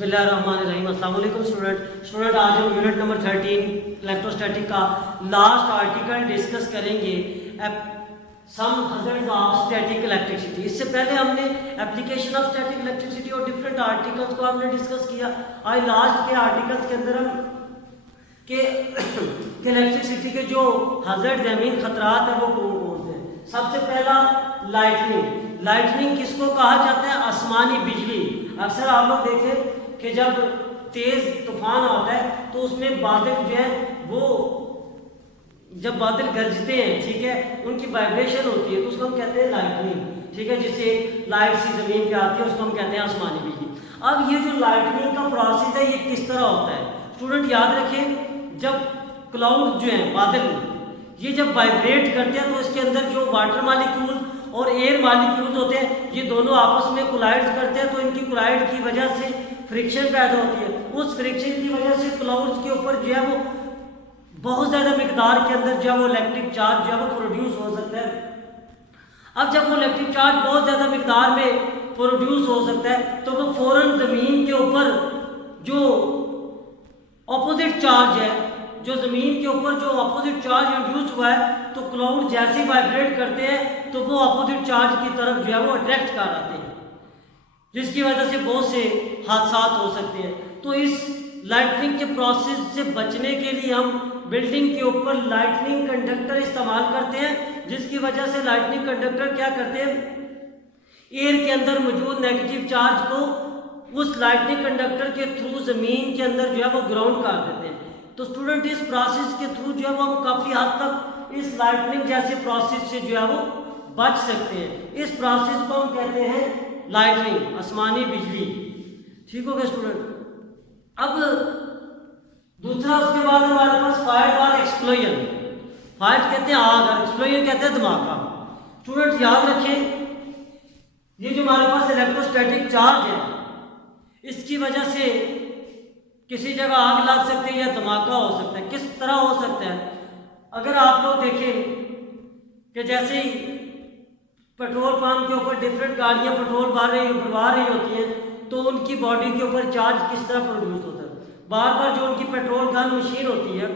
बिस्मिल्लाहिर्रहमानिर्रहीम। अस्सलाम वालेकुम स्टूडेंट आज हम यूनिट नंबर 13 इलेक्ट्रोस्टैटिक का लास्ट आर्टिकल डिस्कस करेंगे, सम हज़ार्ड्स ऑफ स्टैटिक इलेक्ट्रिसिटी। इससे पहले हमने एप्लीकेशन ऑफ स्टैटिक इलेक्ट्रिसिटी और डिफरेंट आर्टिकल्स को हमने डिस्कस किया। आज लास्ट के आर्टिकल्स के अंदर हम के इलेक्ट्रिसिटी के जो हज़ार्ड्स हैं, मीन खतरात हैं, वो कौन से हैं। सबसे पहला लाइटनिंग। लाइटनिंग किसको कहा जाता है? आसमानी बिजली। अक्सर आप लोग देखें कि जब तेज तूफान आता है तो उसमें बादल जो है वो जब बादल गरजते हैं, ठीक है, उनकी वाइब्रेशन होती है तो उसको हम कहते हैं लाइटनिंग, ठीक है, जिससे लाइट सी जमीन पे आती है उसको हम कहते हैं आसमानी बिजली। अब ये जो लाइटनिंग का प्रोसेस है ये किस तरह होता है स्टूडेंट याद रखें। जब क्लाउड जो है बादल ये जब वाइब्रेट करते हैं तो इसके अंदर जो वाटर मॉलिक्यूल और एयर मॉलिक्यूल्स होते हैं ये दोनों आपस में कोलाइड करते हैं, तो इनकी कोलाइड की वजह से फ्रिक्शन पैदा होती है। उस फ्रिक्शन की वजह से क्लाउड्स के ऊपर जो है वो बहुत ज़्यादा मिकदार के अंदर जो है वो इलेक्ट्रिक चार्ज जो है वो प्रोड्यूस हो सकता है। अब जब वो इलेक्ट्रिक चार्ज बहुत ज़्यादा मिकदार में प्रोड्यूस हो सकता है तो वो फौरन ज़मीन के ऊपर जो ऑपोजिट चार्ज है, जो ज़मीन के ऊपर जो अपोजिट चार्ज इंड्यूस हुआ है, तो क्लाउड जैसे वाइब्रेट करते हैं तो वो अपोजिट चार्ज की तरफ जो है वो अट्रैक्ट कर आते हैं, जिसकी वजह से बहुत से हादसात हो सकते हैं। तो इस लाइटनिंग के प्रोसेस से बचने के लिए हम बिल्डिंग के ऊपर लाइटनिंग कंडक्टर इस्तेमाल करते हैं, जिसकी वजह से लाइटनिंग कंडक्टर क्या करते हैं, एयर के अंदर मौजूद नेगेटिव चार्ज को उस लाइटनिंग कंडक्टर के थ्रू ज़मीन के अंदर जो है वो ग्राउंड कर देते हैं। तो स्टूडेंट इस प्रोसेस के थ्रू जो है वो हम काफ़ी हद तक इस लाइटनिंग जैसे प्रोसेस से जो है वो बच सकते हैं। इस प्रोसेस को हम कहते हैं लाइटनिंग, आसमानी बिजली। ठीक हो गया स्टूडेंट। अब दूसरा उसके बाद हमारे पास फायर और एक्सप्लोजन। फायर कहते हैं आग और एक्सप्लोजन कहते हैं धमाका। स्टूडेंट याद रखें ये जो हमारे पास इलेक्ट्रोस्टैटिक चार्ज है इसकी वजह से किसी जगह आग लग सकती है या धमाका हो सकता है। किस तरह हो सकता है? अगर आप लोग देखें कि जैसे ही पेट्रोल पंप के ऊपर डिफरेंट गाड़ियां पेट्रोल भरवा रही होती हैं तो उनकी बॉडी के ऊपर चार्ज किस तरह प्रोड्यूस होता है। बार बार जो उनकी पेट्रोल गन मशीन होती है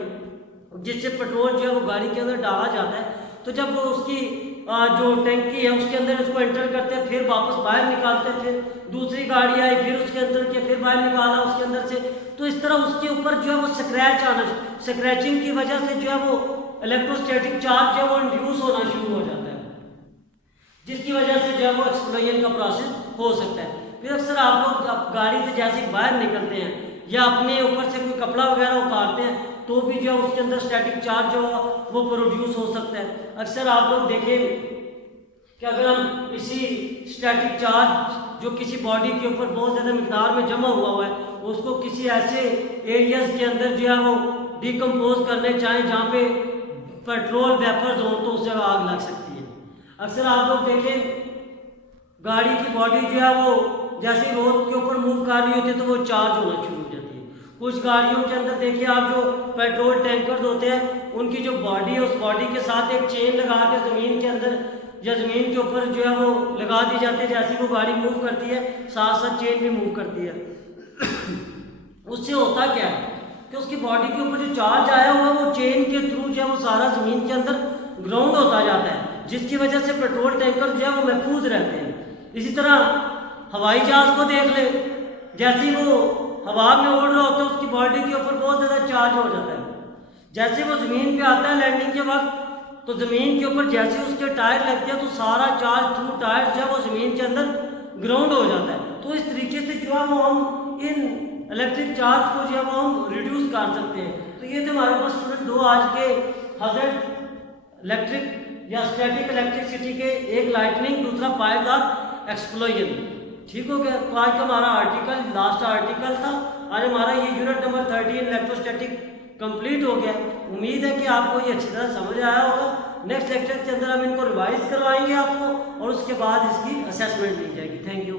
जिससे पेट्रोल जो है वो गाड़ी के अंदर डाला जाता है, तो जब वो उसकी जो टैंकी है उसके अंदर उसको एंटर करते हैं, फिर वापस बाहर निकालते हैं, फिर दूसरी गाड़ी आई, फिर उसके अंदर किया, फिर बाहर निकाला उसके अंदर से, तो इस तरह उसके ऊपर जो है वो स्क्रैच आना, स्क्रैचिंग की वजह से जो है वो इलेक्ट्रोस्टैटिक चार्ज जो है वो इंड्यूस होना शुरू हो जाता है, जिसकी वजह से जो है वो एक्सप्लोजन का प्रोसेस हो सकता है। फिर अक्सर आप लोग गाड़ी से जैसे बाहर निकलते हैं या अपने ऊपर से कोई कपड़ा वगैरह उतारते हैं तो भी जो है उसके अंदर स्टैटिक चार्ज जो वो प्रोड्यूस हो सकता है। अक्सर आप लोग देखें कि अगर हम इसी स्टैटिक चार्ज जो किसी बॉडी के ऊपर बहुत ज़्यादा मिकदार में जमा हुआ है उसको किसी ऐसे एरियाज के अंदर जो है वो डिकम्पोज करने चाहें जहाँ पे पेट्रोल वेपर्स हों तो उस जगह आग लग सकती है। अक्सर आप लोग देखें गाड़ी की बॉडी जो है वो जैसे रोड के ऊपर मूव कर रही होती है तो वो चार्ज होना शुरू हो जाती है। कुछ गाड़ियों के अंदर देखिए आप जो पेट्रोल टैंकर्स होते हैं उनकी जो बॉडी है उस बॉडी के साथ एक चेन लगा के ज़मीन के अंदर या ज़मीन के ऊपर जो है वो लगा दी जाती है। जैसे वो गाड़ी मूव करती है साथ साथ चेन भी मूव करती है। उससे होता क्या है कि उसकी बॉडी के ऊपर जो चार्ज आया हुआ है वो चेन के थ्रू जो है वो सारा ज़मीन के अंदर ग्राउंड होता जाता है, जिसकी वजह से पेट्रोल टैंकर जो है वो महफूज रहते हैं। इसी तरह हवाई जहाज़ को देख ले, जैसे ही वो हवा में उड़ रहा होता है उसकी बॉडी के ऊपर बहुत ज़्यादा चार्ज हो जाता है। जैसे वो ज़मीन पे आता है लैंडिंग के वक्त तो ज़मीन के ऊपर जैसे उसके टायर लगते हैं तो सारा चार्ज थ्रू टायर जो है वो ज़मीन के अंदर ग्राउंड हो जाता है। तो इस तरीके से जो है वो हम इन इलेक्ट्रिक चार्ज को जो है वो हम रिड्यूस कर सकते हैं। तो ये थे हमारे पास स्टूडेंट दो आज के हज़ार्ड इलेक्ट्रिक या स्टैटिक इलेक्ट्रिसिटी के, एक लाइटनिंग दूसरा फायर और एक्सप्लोजन। ठीक हो गया। तो आज का हमारा आर्टिकल लास्ट आर्टिकल था। आज हमारा ये यूनिट नंबर 13 इलेक्ट्रोस्टैटिक कंप्लीट हो गया। उम्मीद है कि आपको ये अच्छी तरह समझ आया होगा। नेक्स्ट लेक्चर के अंदर हम इनको रिवाइज करवाएंगे आपको और उसके बाद इसकी असेसमेंट दी जाएगी। Thank you.